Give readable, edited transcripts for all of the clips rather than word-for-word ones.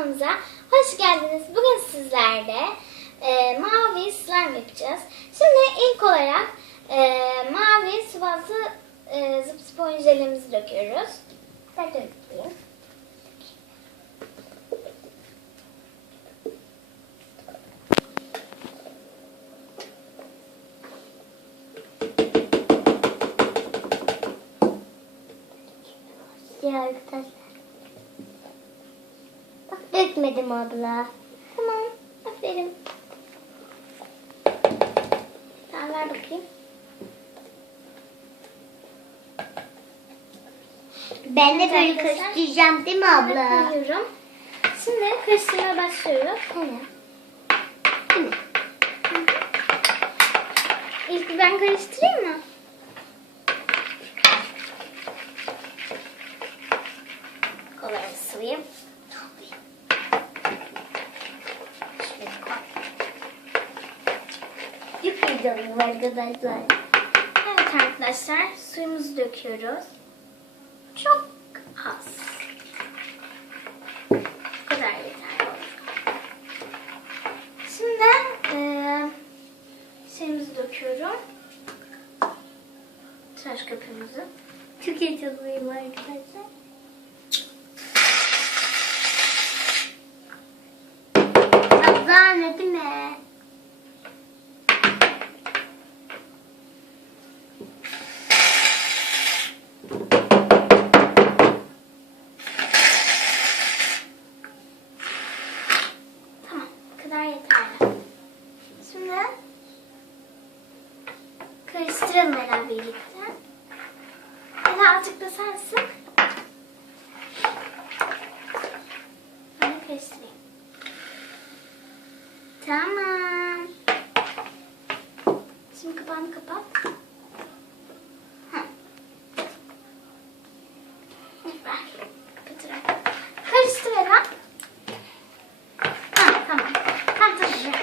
kanalımıza hoş geldiniz. Bugün sizlerle mavi slime yapacağız. Şimdi ilk olarak mavi sıvazlı zıp zıp oyun jelimizi döküyoruz. Ben dökeyim. Ya arkadaşlar. Bak dökmedim abla. Tamam. Aferin. Tamam ver bakayım. Ben de Evet böyle arkadaşlar. karıştıracağım değil mi abla? Koyuyorum. Şimdi karıştırmaya başlıyoruz. Tamam. İlk ben karıştırayım mı? Kolayı sıvayım. Şöyle koy. Yıkayacağım arkadaşlar. Evet arkadaşlar, suyumuzu döküyoruz. Çok az. Bu kadar yeterli olur. Şimdi şeyimizi döküyorum. Tıraş köpüğümüzü. Çok heyecanlıyım arkadaşlar. Abla ne değil mi? Tamam, bu kadar yeterli. Şimdi karıştıralım Ela birlikte. Ela azıcık da sen sık. Ben de karıştırayım. Tamam. Şimdi kapağını kapat. Hı. Ver. Kapatırak. Karıştır Ela. Ha, tamam. Tamam tamam.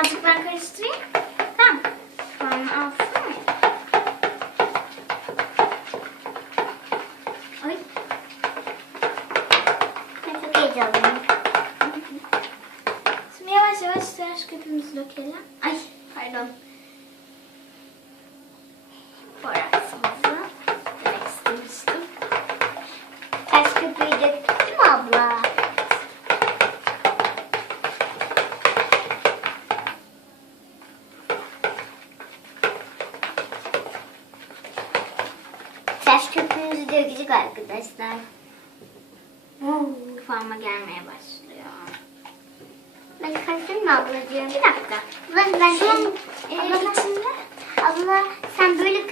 Azıcık ben karıştırayım. Tamam. Kıvamını alsın mı? Ay. Ben çok heyecanlıyım. Şimdi yavaş yavaş tıraş köpüğümüzü dökelim. Ay pardon. Boraksımızı demek istemiştim. Taş köpüğü döktün değil mi abla? Taş köpüğümüzü dökecek arkadaşlar. Kıvama gelmeye başlıyor. Ben karıştırayım mı ablacığım? Bir dakika. Ben Şu an abla, içinde abla sen böyle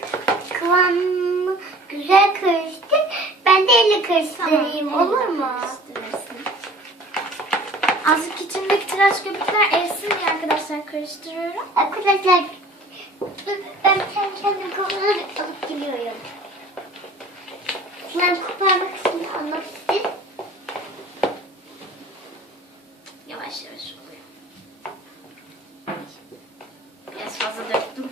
kıvamı güzel karıştır. Ben de elle karıştırayım olur mu? Karıştırırsın. Azıcık içindeki tıraş köpükler erisin diye arkadaşlar karıştırıyorum. Arkadaşlar ben kendim kavanozu alıp geliyorum. Ben koparmak için almak istedim. Yavaş yavaş oluyor. Biraz fazla döktüm.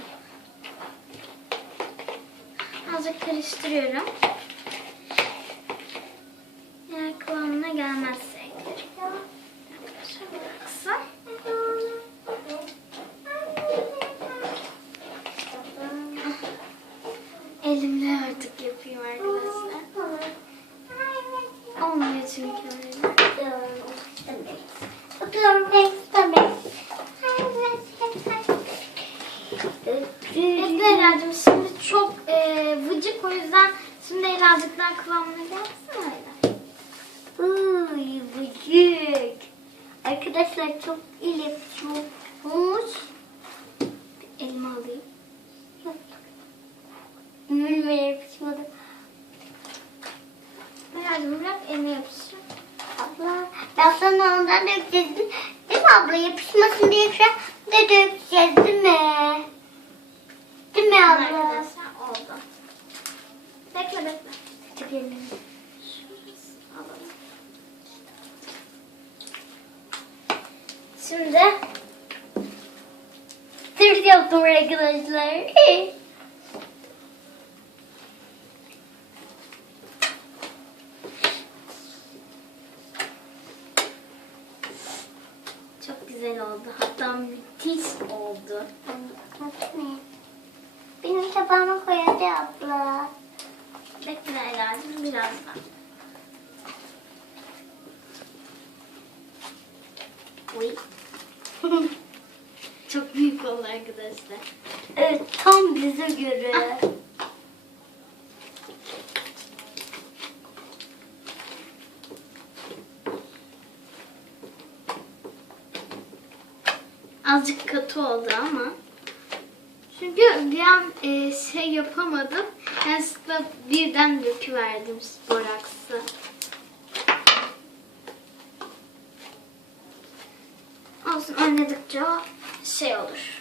Azıcık karıştırıyorum. Eğer kıvamına gelmezse eklerim. Arkadaşlar bıraksın. Elimle artık yapayım arkadaşlar. Olmuyor çünkü öyle. Bakıyorum ben istemem. Evet Ela'cığım şimdi çok vıcık o yüzden şimdi Ela'cık daha kıvamına gelsin öyle. Uy vıcık. Arkadaşlar çok elim çok hoş. Elime alayım. Ürünme yapışmadı. Ela'cığım bırak elime yapışsın. Abla ben sana ondan dökeceğiz değil mi abla? Yapışmasın diye şu an da dökeceğiz değil mi? Değil mi abla? Arkadaşlar oldu. Bekle bekle. Çok elim. Şurası alalım. Şimdi Tırt yaptım arkadaşlar. oldu. Hatta müthiş oldu. Nasıl mı? Benim tabağıma koy hadi abla. Bekle Leyla'cığım birazdan. Uy. Çok büyük oldu arkadaşlar. Evet tam bize göre. Azıcık katı oldu ama. Çünkü bir an şey yapamadım. Yanlışlıkla birden döküverdim boraksı. Olsun oynadıkça şey olur.